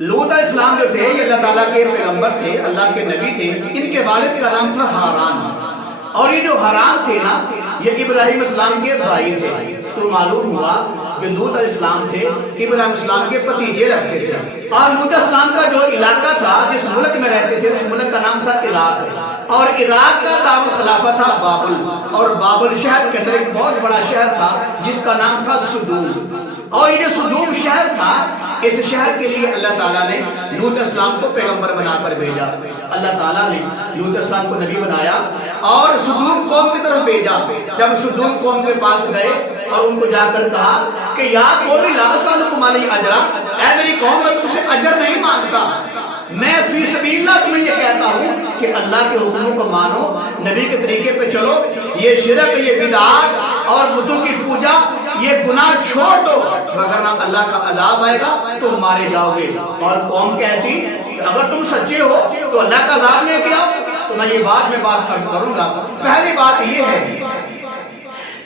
لوط علیہ السلام جو تھے یہ اللہ تعالیٰ کے پیغمبر تھے، اللہ کے نبی تھے. ان کے والد کا نام تھا ہاران، اور یہ جو ہاران تھے نا یہ ابراہیم السلام کے بھائی تھے. تو معلوم ہوا کہ لوط علیہ السلام تھے ابراہیم السلام کے بھتیجے لگتے تھے. اور لوط علیہ السلام کا جو علاقہ تھا جس ملک میں رہتے تھے اس ملک کا نام تھا عراق، اور عراق کا دارالخلافہ تھا بابل، اور بابل شہر کے اندر ایک بہت بڑا شہر تھا جس کا نام تھا صدوم. اور یہ جو صدوم شہر تھا اس شہر کے لیے اللہ تعالیٰ نے لوط علیہ السلام کو پیغمبر بنا کر بھیجا. اللہ تعالیٰ نے لوط علیہ السلام کو نبی بنایا اور صدوم قوم کی طرف بھیجا. جب صدوم قوم کے پاس گئے اور ان کو جا کر کہا کہ یا قوم لا اسألکم علیہ اجرا، اے میری قوم میں تم سے اجر نہیں مانگتا، میں فی سبیل اللہ تمہیں یہ کہتا ہوں کہ اللہ کے حکموں کو مانو، نبی کے طریقے پہ چلو، یہ شرک، یہ بدعات اور بتوں کی پوجا، یہ گناہ چھوڑ دو، وگرنہ اللہ کا عذاب آئے گا تم مارے جاؤ گے. اور قوم کہتی اگر تم سچے ہو تو اللہ کا عذاب لے کے آؤ. تو میں یہ بات عرض کروں گا. پہلی بات یہ ہے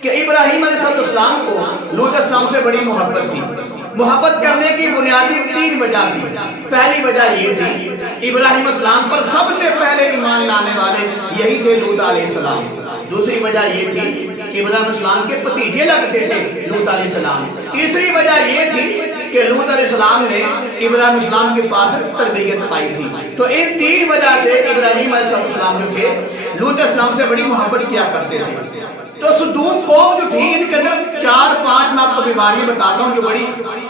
کہ ابراہیم علیہ السلام کو لوط علیہ السلام سے بڑی محبت تھی. محبت کرنے کی بنیادی 3 وجہ تھی. پہلی وجہ یہ تھی ابراہیم علیہ السلام پر سب سے پہلے ایمان لانے والے یہی تھے لوط علیہ السلام. دوسری وجہ یہ تھی کہ ابراہیم علیہ السلام کے بھتیجے لگتے تھے لوط علیہ السلام. تیسری وجہ یہ تھی کہ لوط علیہ السلام نے ابراہیم علیہ السلام کے پاس تربیت پائی تھی. تو ان 3 وجہ سے ابراہیم علیہ السلام جو تھے لوط علیہ السلام سے بڑی محبت کیا کرتے تھے. تو صدوم قوم جو تھی ان کے اندر 4-5 میں آپ کو بیماریاں بتاتا ہوں جو بڑی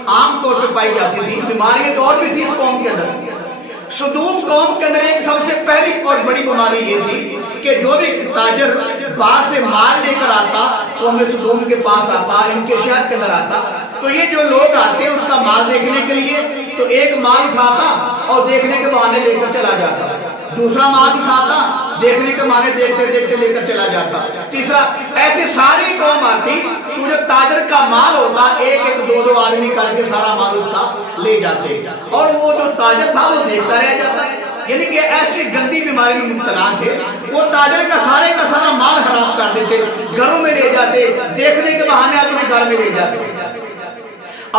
عام طور پہ پائی جاتی تھی. بیماریاں تو اور بھی تھی اس قوم کے اندر. صدوم قوم کے اندر ایک سب سے پہلی اور بڑی بیماری یہ تھی کہ جو بھی تاجر باہر سے مال لے کر آتا قوم صدوم کے پاس آتا، ان کے شہر کے اندر آتا، تو یہ جو لوگ آتے ہیں اس کا مال دیکھنے کے لیے تو ایک مال اٹھاتا اور دیکھنے کے بہانے لے کر چلا جاتا، دوسرا مال اٹھاتا دیکھنے کے معنی دیکھتے دیکھتے لے کر چلا جاتا، تیسرا. ایسے ساری قوم آتی تو جو تاجر کا مال ہوتا ایک 2 آدمی کر کے سارا مال اس کا لے جاتے، اور وہ جو تاجر تھا وہ دیکھتا رہ جاتا. یعنی کہ ایسی گندی بیماری میں مبتلا تھے. وہ تاجر کا سارا مال حرام کر دیتے، گھروں میں لے جاتے، دیکھنے کے بہانے اپنے گھر میں لے جاتے.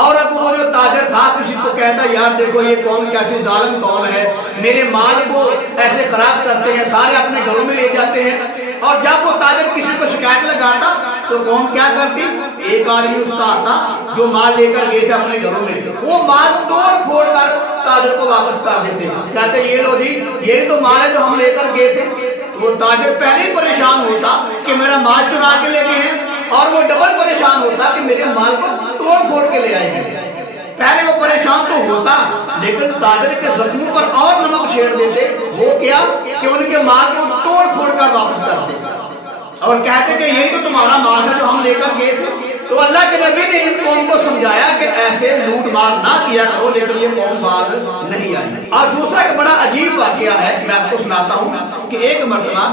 اور اب وہ جو تاجر تھا کسی کو کہتا یار دیکھو یہ قوم کیسی ظالم قوم ہے، میرے مال کو ایسے خراب کرتے ہیں، سارے اپنے گھروں میں لے جاتے ہیں. اور جب وہ تاجر کسی کو شکایت لگاتا تو قوم کیا کرتی؟ ایک آدمی اس کا آتا جو مال لے کر گئے تھے اپنے گھروں میں، وہ مال توڑ پھوڑ کر تاجر کو واپس کر دیتے، کہتے یہ لو جی یہی تو مال ہے جو ہم لے کر گئے تھے. وہ تاجر پہلے ہی پریشان ہوتا کہ میرا مال چرا کے لے گئے ہیں، اور وہ ڈبل پریشان ہوتا کہ میرے مال کو توڑ پھوڑ کے لے آئے ہیں. پہلے وہ پریشان تو ہوتا لیکن تاجر کے زخموں پر اور نمک چھیڑ دیتے. وہ کیا کہ ان کے مال کو توڑ پھوڑ کر واپس کرتے اور کہتے کہ یہی تو تمہارا مال ہے جو ہم لے کر گئے تھے. تو اللہ کے نبی نے ان قوم کو سمجھایا کہ ایسے لوٹ مار نہ کیا کرو، لیکن یہ قوم باز نہیں آئی. اور دوسرا ایک بڑا عجیب واقعہ ہے میں آپ کو سناتا ہوں کہ ایک مرتبہ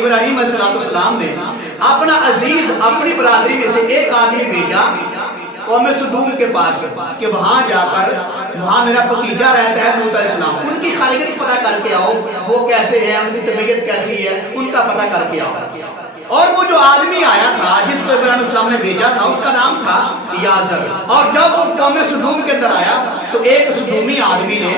ابراہیم علیہ السلام نے اپنا عزیز اپنی برادری میں سے ایک آدمی بھیجا قوم صدوم کے پاس کہ وہاں جا کر وہاں میرا بھتیجا رہتا ہے لوط علیہ السلام، ان کی خالیت پتہ کر کے آؤ، وہ کیسے ہیں، ان کی طبیعت کیسی ہے، ان کا پتہ کر کے آؤ. اور وہ جو آدمی آیا تھا جس کو ابراہیم السلام نے بھیجا تھا اس کا نام تھا یازر. اور جب وہ قوم صدوم کے اندر آیا تو ایک صدومی آدمی نے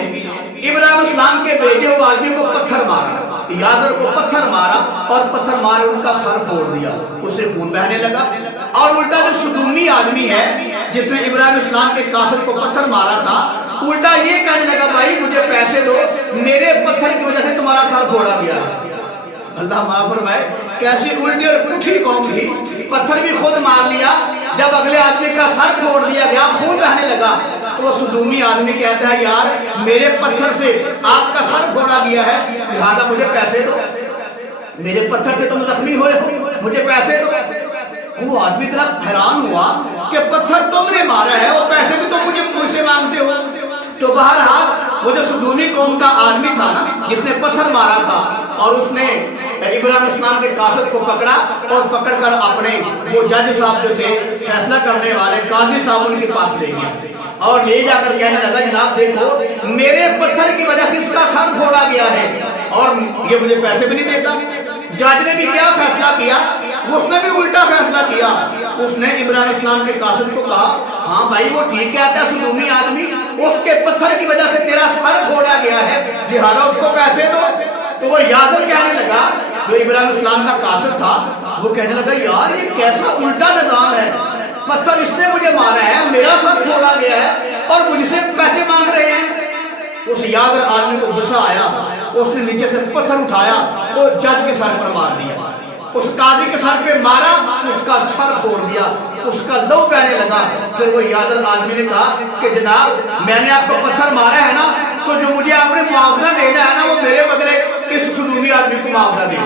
ابراہیم السلام کے بھیجے ہوئے آدمی کو پتھر مارا، یازر کو پتھر مارا اور پتھر مار ان کا سر پھوڑ دیا، اس سے خون بہنے لگا. اور الٹا جو صدومی آدمی ہے جس نے ابراہیم السلام کے قاصد کو پتھر مارا تھا الٹا یہ کہنے لگا بھائی مجھے پیسے دو، میرے پتھر کی وجہ سے تمہارا سر پھوڑا گیا. اللہ معاف فرمائے کیسی الٹی اور پوٹھی قوم تھی. پتھر بھی خود مار لیا، جب اگلے آدمی کا سر پھوڑ دیا گیا خون بہنے لگا تو وہ صدومی آدمی کہتا ہے یار میرے پتھر سے آپ کا سر پھوڑا گیا ہے لہذا مجھے پیسے دو، میرے پتھر سے تم زخمی ہوئے ہو مجھے پیسے دو. وہ آدمی اتنا حیران ہوا کہ پتھر تم نے مارا ہے اور پیسے بھی تم مجھ سے مانگتے ہو. تو بہرحال وہ جو صدومی قوم کا آدمی تھا نا جس نے پتھر مارا تھا اور اس نے ابراہیم السلام کے قاصد کو پکڑا اور پکڑ کر اپنے وہ جج صاحب جو تھے فیصلہ کرنے والے قاضی صاحب ان کے پاس لے گیا اور لے جا کر کہنے لگا جناب دیکھو میرے پتھر کی وجہ سے اس کا سر پھوڑا گیا ہے اور یہ مجھے پیسے بھی نہیں دیتا. جج نے بھی کیا فیصلہ کیا؟ اس نے بھی الٹا فیصلہ کیا. اس نے ابراہیم السلام کے قاصد کو کہا ہاں بھائی وہ ٹھیک کہتا ہے صدومی آدمی، اس کے پتھر کی وجہ سے تیرا سر تو وہ یاسر کہنے لگا، جو ابراہیم السلام کا قاصد تھا، وہ کہنے لگا یار یہ کیسا الٹا نظام ہے، پتھر اس نے مجھے مارا ہے، میرا سر پھوڑا گیا ہے اور مجھ سے پیسے مانگ رہے ہیں۔ اس یاسر آدمی کو غصہ آیا، اس نے نیچے سے پتھر اٹھایا اور جج کے سر پر مار دیا، اس قاضی کے سر پہ مارا، اس کا سر پھوڑ دیا، اس کا لہو بہنے لگا۔ پھر وہ یاسر آدمی نے کہا کہ جناب میں نے آپ کو پتھر مارا ہے نا، تو جو مجھے آپ نے معاوضہ دینا ہے نا وہ میرے بدلے اس سلومی آدمی کو معاوضہ دے۔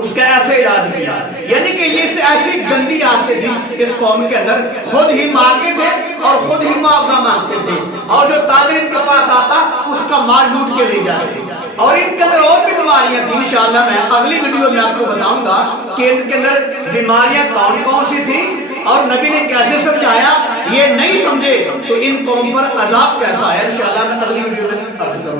اس کا ایسے علاج کیا، یعنی کہ یہ ایسی گندی عادتیں تھی اس قوم کے اندر، خود ہی مارتے تھے اور خود ہی معاوضہ مانگتے تھے، اور جو تاجر ان کے پاس آتا اس کا مال لوٹ کے لے جاتے۔ اور ان کے اندر اور بھی بیماریاں تھیں، انشاءاللہ میں اگلی ویڈیو میں آپ کو بتاؤں گا کہ ان کے اندر بیماریاں کون کون سی تھیں اور نبی نے کیسے سمجھایا۔ یہ نہیں سمجھے تو ان قوم پر عذاب کیسا ہے، انشاءاللہ میں اگلی ویڈیو میں عرض کروں گا۔